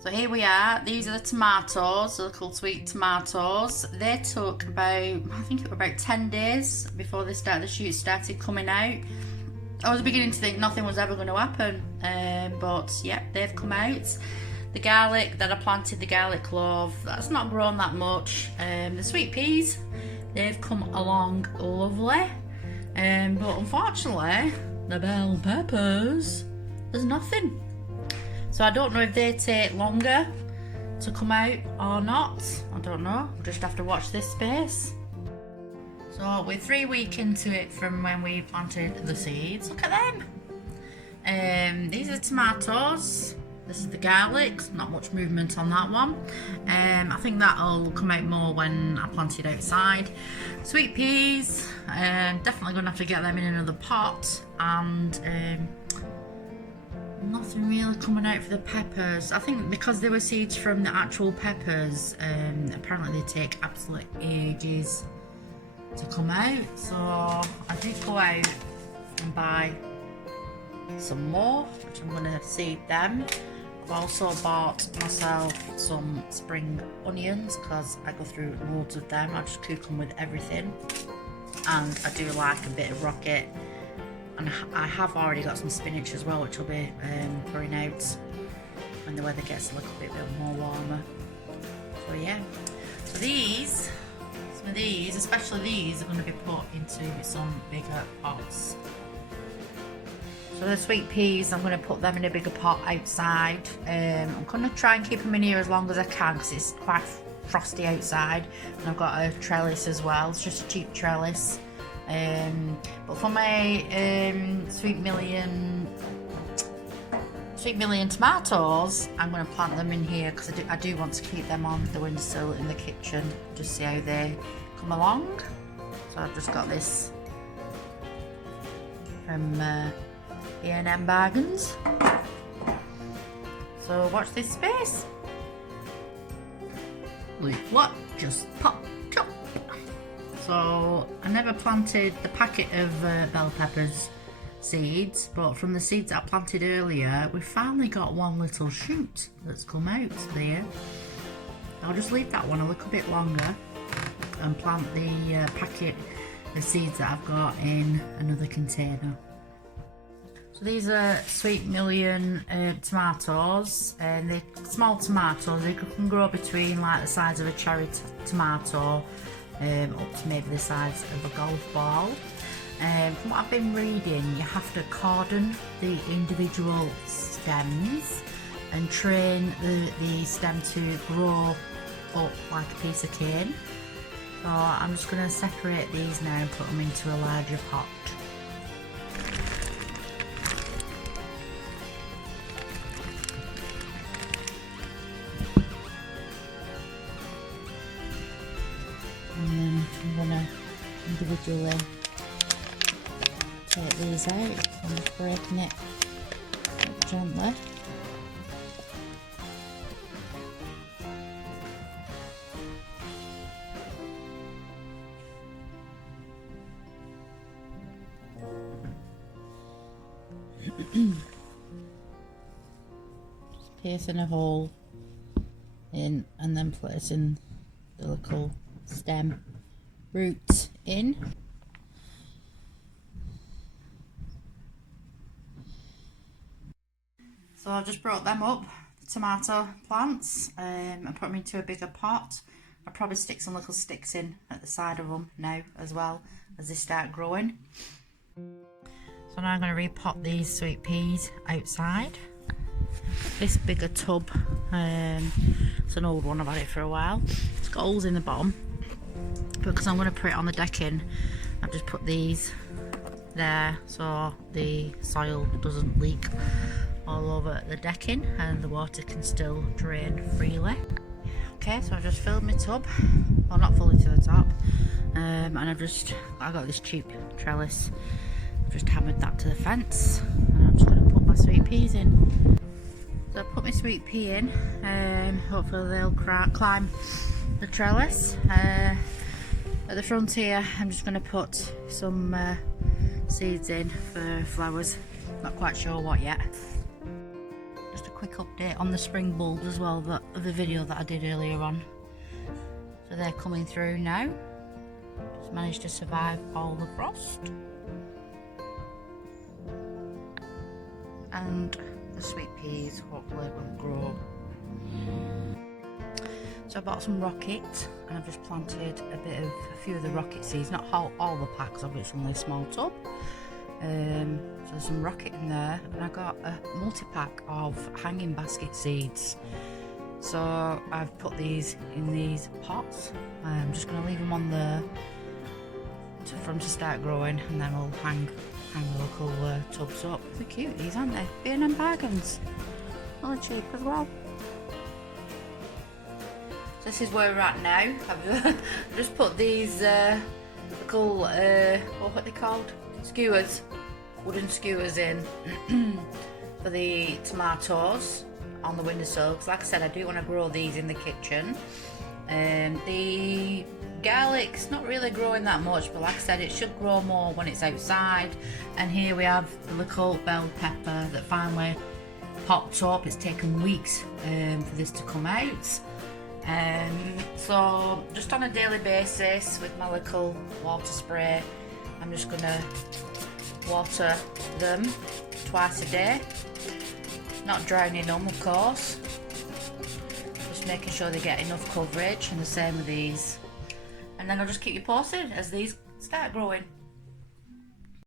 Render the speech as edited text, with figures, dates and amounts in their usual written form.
So here we are. These are the tomatoes, the little sweet tomatoes. They took about, I think it was about 10 days before the shoots started coming out. I was beginning to think nothing was ever going to happen, but yeah, they've come out. The garlic that I planted, the garlic clove, that's not grown that much. The sweet peas, they've come along lovely. But unfortunately, the bell peppers, there's nothing. So I don't know if they take longer to come out or not. I don't know. We'll just have to watch this space. So we're 3 weeks into it from when we planted the seeds. Look at them. These are tomatoes. This is the garlic. Not much movement on that one. I think that'll come out more when I plant it outside. Sweet peas. Definitely going to have to get them in another pot. And nothing really coming out for the peppers. I think because they were seeds from the actual peppers, apparently they take absolute ages to come out. So I did go out and buy some more, which I'm going to seed them. I've also bought myself some spring onions because I go through loads of them. I just cook them with everything, and I do like a bit of rocket. And I have already got some spinach as well, which will be pouring out when the weather gets a little bit more warmer. So yeah, so some of these, especially these, are going to be put into some bigger pots. So the sweet peas, I'm going to put them in a bigger pot outside. I'm going to try and keep them in here as long as I can because it's quite frosty outside. And I've got a trellis as well. It's just a cheap trellis. But for my sweet million tomatoes, I'm going to plant them in here because I do want to keep them on the windowsill in the kitchen, just see how they come along. So I've just got this from E&M Bargains. So watch this space. Look what just popped up. So I never planted the packet of bell peppers seeds, but from the seeds I planted earlier, we finally got one little shoot that's come out there. I'll just leave that one a little bit longer and plant the packet of seeds that I've got in another container. So these are sweet million tomatoes, and they're small tomatoes. They can grow between like the size of a cherry tomato up to maybe the size of a golf ball. From what I've been reading, you have to cordon the individual stems and train the stem to grow up like a piece of cane. So I'm just going to separate these now and put them into a larger pot. And then I'm going to individually take these out. I'm just breaking it gently. Just piercing a hole in and then placing the little stem root in. So I've just brought them up, the tomato plants, and put them into a bigger pot. I'll probably stick some little sticks in at the side of them now as well as they start growing. So now I'm going to repot these sweet peas outside. This bigger tub, it's an old one, I've had it for a while. It's got holes in the bottom, but because I'm going to put it on the decking, I've just put these there so the soil doesn't leak all over the decking and the water can still drain freely. Okay, so I've just filled my tub, well, not fully to the top, and I got this cheap trellis. I've just hammered that to the fence, and I'm just going to put my sweet peas in. So I put my sweet pea in, hopefully they'll climb the trellis. At the front here, I'm just going to put some seeds in for flowers, not quite sure what yet. Just a quick update on the spring bulbs as well, of the video that I did earlier on. So they're coming through now. Just managed to survive all the frost. And the sweet peas hopefully will grow. So I bought some rockets and I've just planted a few of the rocket seeds, not all the packs, obviously only a small tub. So there's some rocket in there, and I got a multi-pack of hanging basket seeds. So I've put these in these pots. I'm just going to leave them on there for them to start growing, and then we'll hang the local tubs up. They're cute, these, aren't they? B&M bargains. Well, they're cheap as well. So this is where we're at now. I've just put these little, what are they called? Skewers, wooden skewers in for the tomatoes on the windowsill, because like I said, I do want to grow these in the kitchen. The garlic's not really growing that much, but like I said, it should grow more when it's outside. And here we have the little bell pepper that finally popped up. It's taken weeks for this to come out. So just on a daily basis with my little water spray, I'm just going to water them twice a day, not drowning them of course, just making sure they get enough coverage, and the same with these. And then I'll just keep you posted as these start growing.